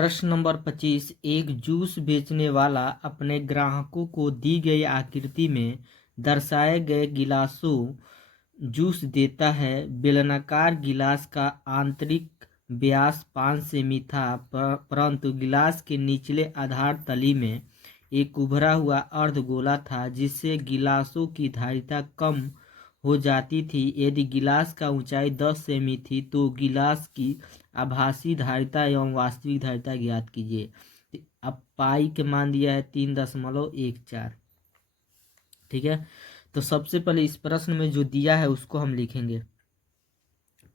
प्रश्न नंबर 25। एक जूस बेचने वाला अपने ग्राहकों को दी गई आकृति में दर्शाए गए गिलासों जूस देता है। बेलनाकार गिलास का आंतरिक व्यास 5 सेमी था, परंतु गिलास के निचले आधार तली में एक उभरा हुआ अर्धगोला था, जिससे गिलासों की धारिता कम हो जाती थी। यदि गिलास का ऊंचाई 10 सेमी थी तो गिलास की आभासी धारिता एवं वास्तविक धारिता ज्ञात कीजिए। अब पाई के मान दिया है 3.14। ठीक है, तो सबसे पहले इस प्रश्न में जो दिया है उसको हम लिखेंगे।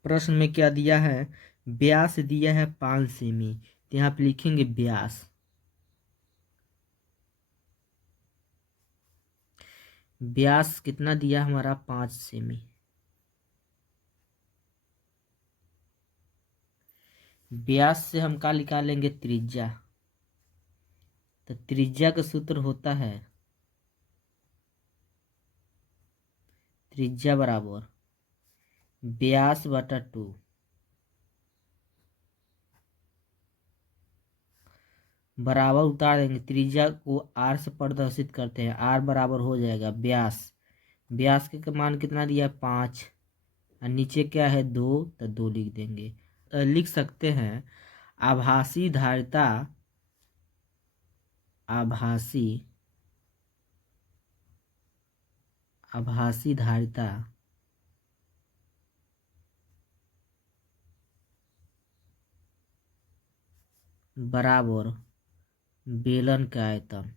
प्रश्न में क्या दिया है? व्यास दिया है 5 सेमी, तो यहाँ पे लिखेंगे व्यास। व्यास कितना दिया हमारा? 5 सेमी। व्यास से हम क्या निकालेंगे? त्रिज्या। तो त्रिज्या का सूत्र होता है त्रिज्या बराबर व्यास बटा 2। बराबर उतार देंगे, त्रिज्या को आर से प्रदर्शित करते हैं। आर बराबर हो जाएगा व्यास। व्यास के मान कितना दिया? 5, और नीचे क्या है? 2, तो 2 लिख देंगे। लिख सकते हैं आभासी धारिता, आभासी धारिता बराबर बेलन का आयतन।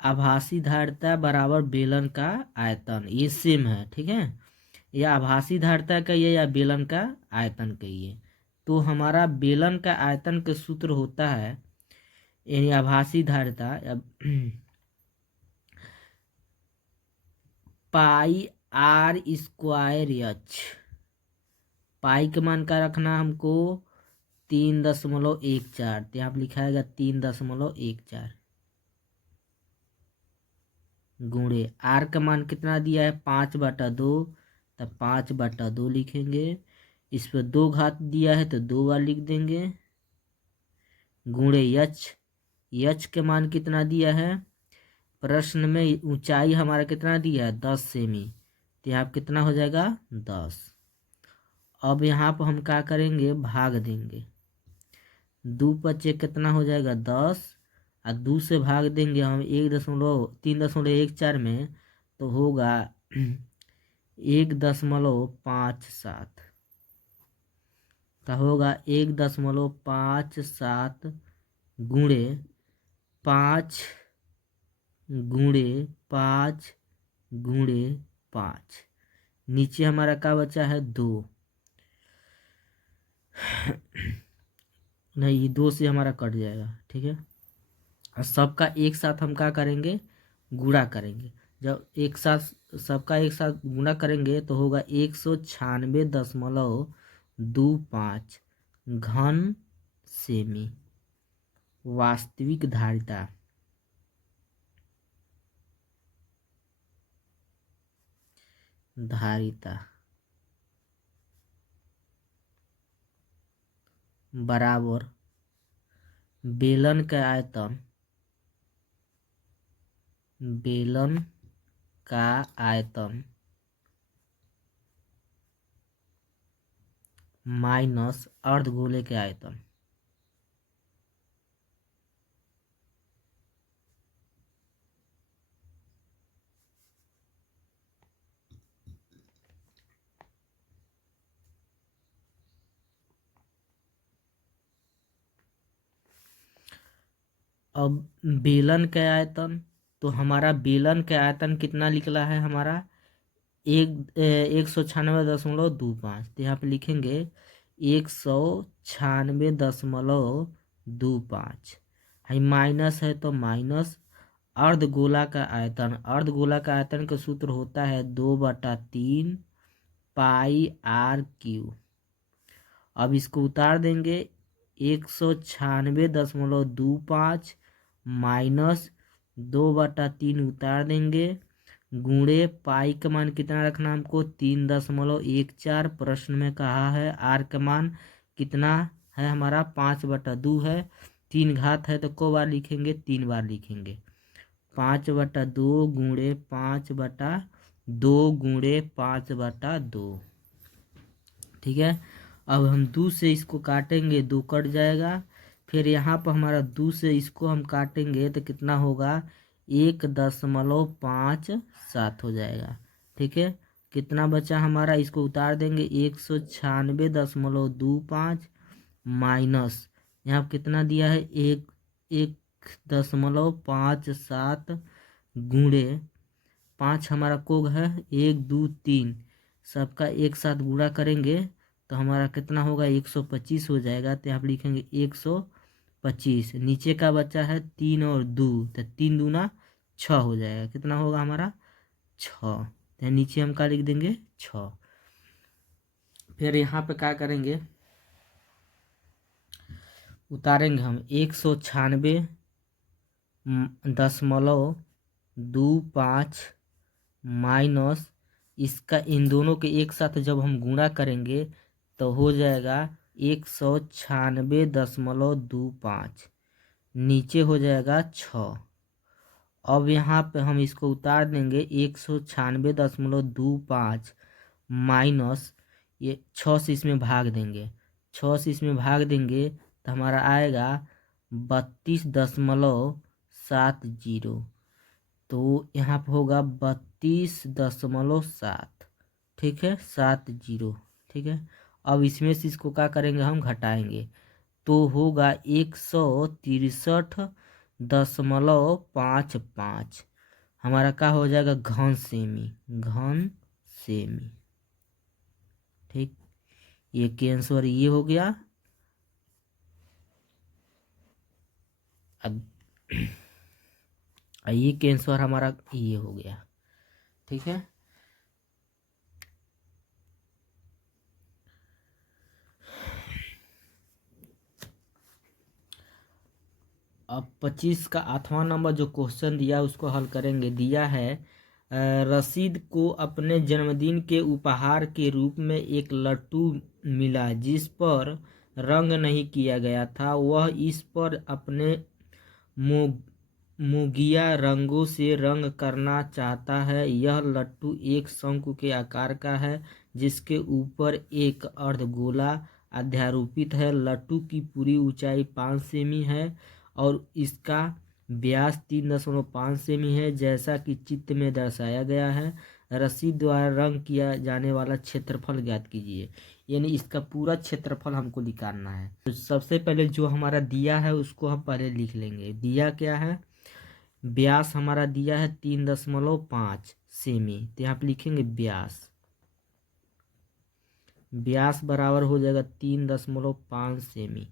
आभासी धारिता बराबर बेलन का आयतन, ये सेम है। ठीक है, या आभासी धारिता कहिए या बेलन का आयतन कहिए। तो हमारा बेलन का आयतन का सूत्र होता है, यानी आभासी धारिता पाई आर स्क्वायर एच। पाई का मान का रखना हमको 3.14, तो यहाँ पर लिखाएगा 3.14 गुणे आर का मान कितना दिया है? 5/2, तब 5/2 लिखेंगे। इस पर 2 घात दिया है तो 2 बार लिख देंगे, गुणे यच। यच के मान कितना दिया है? प्रश्न में ऊंचाई हमारा कितना दिया है? 10 सेमी, तो यहाँ कितना हो जाएगा? 10। अब यहाँ पर हम क्या करेंगे? भाग देंगे। 2 पचे कितना हो जाएगा? 10, और 2 से भाग देंगे हम 3.14 में, तो होगा 1.57। तो होगा 1.57 गुणे 5 गुणे 5 गुणे 5। नीचे हमारा क्या बचा है? 2। नहीं, 2 से हमारा कट जाएगा। ठीक है, और सबका एक साथ हम क्या करेंगे? गुणा करेंगे। जब एक साथ सबका एक साथ गुणा करेंगे तो होगा 196.25 घन सेमी। वास्तविक धारिता बराबर बेलन का आयतन, बेलन का आयतन माइनस अर्धगोले के आयतन। अब बेलन का आयतन, तो हमारा बेलन का आयतन कितना निकला है हमारा? 196.25। तो यहाँ पे लिखेंगे 196.25। हाई माइनस है तो माइनस अर्धगोला का आयतन। अर्धगोला का आयतन का सूत्र होता है 2/3 पाई आर क्यू। अब इसको उतार देंगे, 196.25 माइनस 2/3 उतार देंगे, गुणे पाई का मान कितना रखना हमको 3.14। प्रश्न में कहा है आर का मान कितना है हमारा 5/2 है। 3 घात है तो को बार लिखेंगे 3 बार लिखेंगे। 5/2 गुणे 5/2 गुणे 5/2। ठीक है। अब हम 2 से इसको काटेंगे, 2 कट जाएगा। फिर यहाँ पर हमारा 2 से इसको हम काटेंगे तो कितना होगा 1.57 हो जाएगा। ठीक है। कितना बचा हमारा, इसको उतार देंगे 196.25 माइनस यहाँ पर कितना दिया है 1.57 गुणे 5 हमारा कोग है 1 2 3, सबका एक साथ गुणा करेंगे तो हमारा कितना होगा 125 हो जाएगा। तो यहाँ पर लिखेंगे 125। नीचे का बचा है 3 और 2 तो 3 दूना 6 हो जाएगा। कितना होगा हमारा 6। तो नीचे हम क्या लिख देंगे 6। फिर यहाँ पे क्या करेंगे, उतारेंगे हम 196.25 माइनस इसका, इन दोनों के एक साथ जब हम गुणा करेंगे तो हो जाएगा 196.25, नीचे हो जाएगा 6। अब यहाँ पे हम इसको उतार देंगे 196.25 माइनस ये 6 से इसमें भाग देंगे, 6 से इसमें भाग देंगे तो हमारा आएगा 32.70। तो यहाँ पे होगा 32.7। ठीक है 70। ठीक है। अब इसमें से इसको क्या करेंगे हम घटाएंगे तो होगा 163.55। हमारा क्या हो जाएगा घन सेमी, घन सेमी। ठीक, ये के आंसर ये हो गया। अब ये के आंसर हमारा ये हो गया। ठीक है। अब 25 का 8वां नंबर जो क्वेश्चन दिया उसको हल करेंगे। दिया है रशीद को अपने जन्मदिन के उपहार के रूप में एक लट्टू मिला जिस पर रंग नहीं किया गया था। वह इस पर अपने मुगिया रंगों से रंग करना चाहता है। यह लट्टू एक शंकु के आकार का है जिसके ऊपर एक अर्धगोला अध्यारोपित है। लट्टू की पूरी ऊंचाई 5 सेमी है और इसका व्यास 3.5 सेमी है जैसा कि चित्र में दर्शाया गया है। रसीद द्वारा रंग किया जाने वाला क्षेत्रफल ज्ञात कीजिए। यानी इसका पूरा क्षेत्रफल हमको निकालना है। तो सबसे पहले जो हमारा दिया है उसको हम पहले लिख लेंगे। दिया क्या है, व्यास हमारा दिया है 3.5 सेमी। तो यहाँ पे लिखेंगे व्यास, व्यास बराबर हो जाएगा 3.5 सेमी।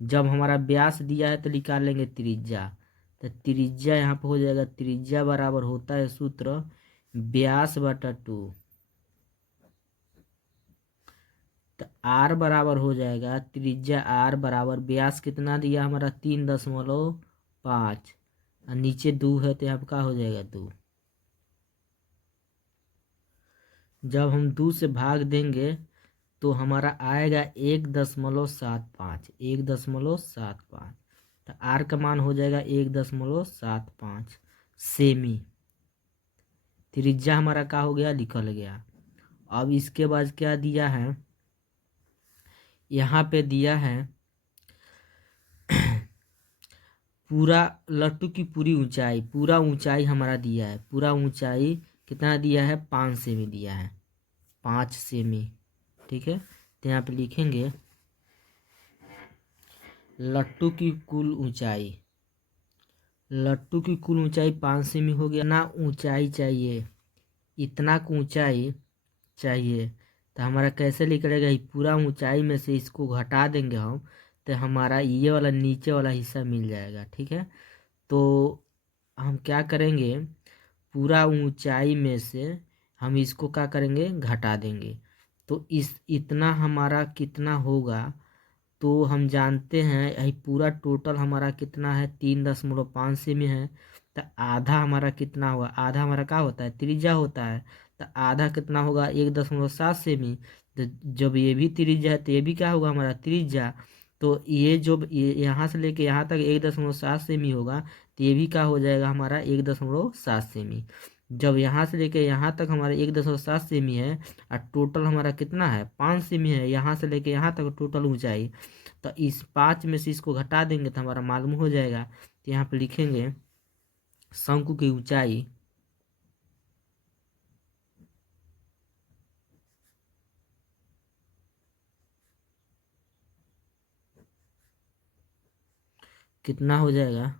जब हमारा व्यास दिया है तो निकाल लेंगे त्रिज्या। तो त्रिज्या यहाँ पे हो जाएगा, त्रिज्या बराबर होता है सूत्र व्यास बटा 2। तो आर बराबर हो जाएगा त्रिज्या आर बराबर व्यास कितना दिया हमारा 3.5 और नीचे 2 है तो यहाँ पे क्या हो जाएगा 2। जब हम 2 से भाग देंगे तो हमारा आएगा 1.75, 1.75। तो आर का मान हो जाएगा 1.75 सेमी। त्रिज्या हमारा क्या हो गया निकल गया। अब इसके बाद क्या दिया है, यहाँ पे दिया है पूरा लट्टू की पूरी ऊंचाई, पूरा ऊंचाई हमारा दिया है। पूरा ऊंचाई कितना दिया है 5 सेमी दिया है, 5 सेमी। ठीक है। तो यहाँ पे लिखेंगे लट्टू की कुल ऊंचाई, लट्टू की कुल ऊंचाई 5 सेमी हो गया ना। ऊंचाई चाहिए, इतना ऊंचाई चाहिए। तो हमारा कैसे निकलेगा, पूरा ऊंचाई में से इसको घटा देंगे हम तो हमारा ये वाला नीचे वाला हिस्सा मिल जाएगा। ठीक है। तो हम क्या करेंगे, पूरा ऊंचाई में से हम इसको क्या करेंगे घटा देंगे। तो इस इतना हमारा कितना होगा, तो हम जानते हैं यही पूरा टोटल हमारा कितना है 3.5 सेमी है। तो आधा हमारा कितना होगा, आधा हमारा क्या होता है त्रिज्या होता है। तो आधा कितना होगा 1.7 सेमी। तो जब ये भी त्रिज्या है तो ये भी क्या होगा हमारा त्रिज्या। तो ये जो यहाँ से लेके यहाँ तक 1.7 सेमी होगा, तो ये भी क्या हो जाएगा हमारा 1.7 सेमी। जब यहाँ से लेके यहाँ तक हमारा 1.7 सेमी है और टोटल हमारा कितना है 5 सेमी है, यहाँ से लेके यहाँ तक टोटल ऊंचाई। तो इस 5 में से इसको घटा देंगे तो हमारा मालूम हो जाएगा। तो यहाँ पे लिखेंगे शंकु की ऊंचाई कितना हो जाएगा,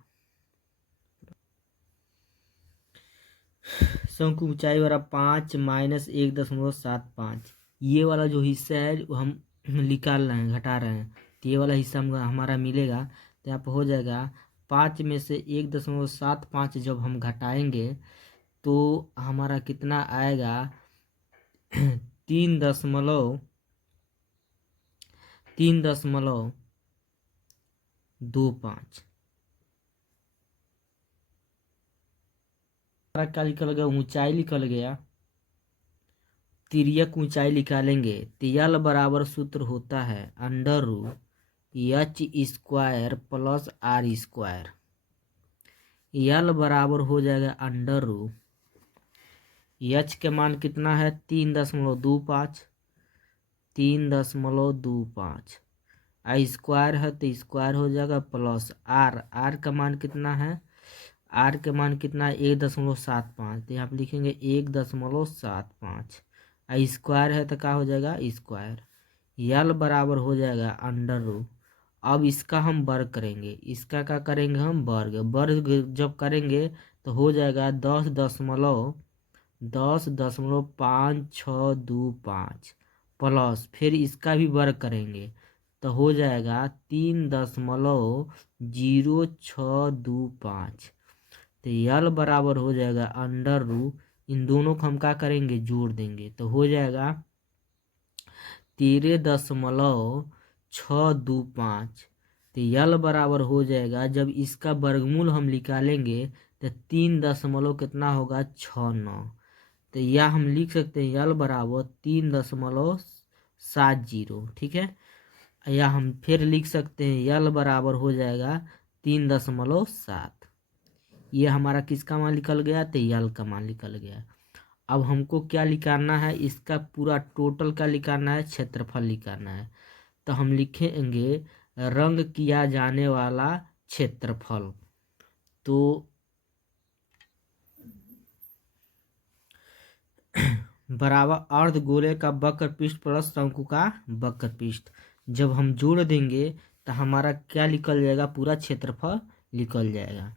शंकु ऊंचाई वाला 5 माइनस 1.75। ये वाला जो हिस्सा है वो हम निकाल रहे हैं, घटा रहे हैं। तो ये वाला हिस्सा हमारा मिलेगा। तो यहाँ पर हो जाएगा 5 में से 1.75 जब हम घटाएंगे तो हमारा कितना आएगा 3.25। हमारा क्या निकल गया, ऊंचाई निकल गया। तिर्यक ऊंचाई निकालेंगे तो यल बराबर सूत्र होता है under root H square plus R square. L बराबर हो जाएगा अंडर रूट एच के मान कितना है 3.25, 3.25। स्क्वायर है तो स्क्वायर हो जाएगा प्लस आर, आर का मान कितना है, आर के मान कितना है 1.75। तो यहाँ पे लिखेंगे 1.75। स्क्वायर है तो क्या हो जाएगा स्क्वायर। यल बराबर हो जाएगा अंडर रूट। अब इसका हम वर्ग करेंगे, इसका क्या करेंगे हम वर्ग, वर्ग जब करेंगे तो हो जाएगा 10.5625 प्लस फिर इसका भी वर्ग करेंगे तो हो जाएगा 3.0625। तो यल बराबर हो जाएगा अंडर रूट, इन दोनों को हम क्या करेंगे जोड़ देंगे तो हो जाएगा 13.625। तो यल बराबर हो जाएगा, जब इसका वर्गमूल हम निकालेंगे तो 3 कितना होगा 69। तो यह हम लिख सकते हैं यल बराबर 3.70। ठीक है, या हम फिर लिख सकते हैं यल बराबर हो जाएगा 3.7। ये हमारा किसका मान निकल गया तो यल का मान निकल गया। अब हमको क्या निकालना है, इसका पूरा टोटल का निकालना है, क्षेत्रफल निकालना है। तो हम लिखेंगे रंग किया जाने वाला क्षेत्रफल। तो बराबर अर्ध गोले का वक्र पृष्ठ प्लस शंकु का वक्र पृष्ठ जब हम जोड़ देंगे तो हमारा क्या निकल जाएगा, पूरा क्षेत्रफल निकल जाएगा।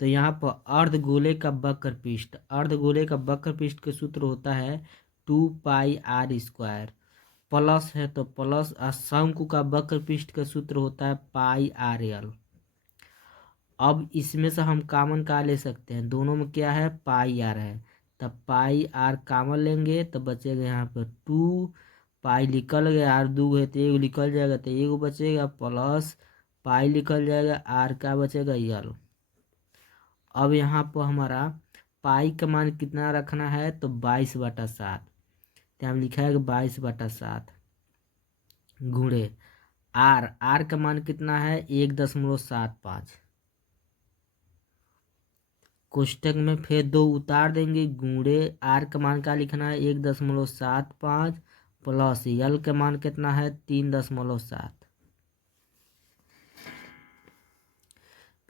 तो यहाँ पर अर्ध गोले का वक्र पृष्ठ, अर्ध गोले का वक्र पृष्ठ का सूत्र होता है 2πr स्क्वायर, प्लस है तो प्लस, और शंकु का वक्र पृष्ठ का सूत्र होता है πrl। अब इसमें से हम कॉमन का ले सकते हैं, दोनों में क्या है पाई आर है, तब पाई आर कॉमन लेंगे तो बचेगा यहाँ पर 2 पाई निकल गया, आर दो है तो एक निकल जाएगा तो एक बचेगा प्लस पाई निकल जाएगा, आर का बचेगा यल। अब यहाँ पर हमारा पाई का मान कितना रखना है तो 22/7। तो हम लिखा है 22/7 गुणे आर, आर का मान कितना है 1.75। कोष्टक में फिर 2 उतार देंगे गुणे आर का मान क्या लिखना है 1.75 प्लस यल का मान कितना है 3.7।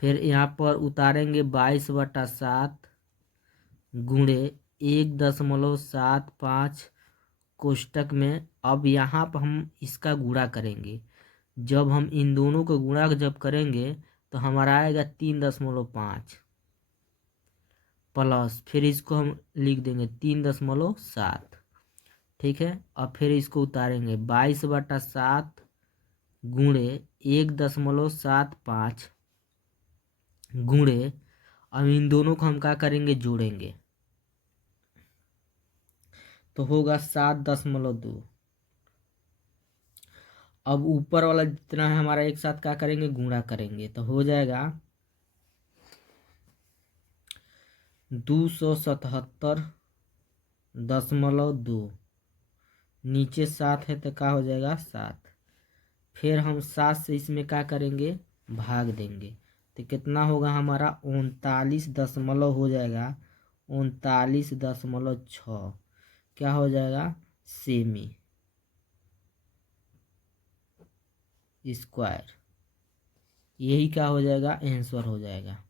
फिर यहाँ पर उतारेंगे 22/7 गुणे 1.75 कोष्टक में। अब यहाँ पर हम इसका गुणा करेंगे, जब हम इन दोनों को गुणा जब करेंगे तो हमारा आएगा 3.5 प्लस फिर इसको हम लिख देंगे 3.7। ठीक है, और फिर इसको उतारेंगे 22/7 गुणे 1.75 गुणे, अब इन दोनों को हम क्या करेंगे जोड़ेंगे तो होगा 7.2। अब ऊपर वाला जितना है हमारा एक साथ क्या करेंगे, गुणा करेंगे, तो हो जाएगा 277.2। नीचे 7 है तो क्या हो जाएगा 7। फिर हम 7 से इसमें क्या करेंगे, भाग देंगे, तो कितना होगा हमारा 39 हो जाएगा, 39.6 क्या हो जाएगा, सेमी स्क्वायर। यही क्या हो जाएगा, आंसर हो जाएगा।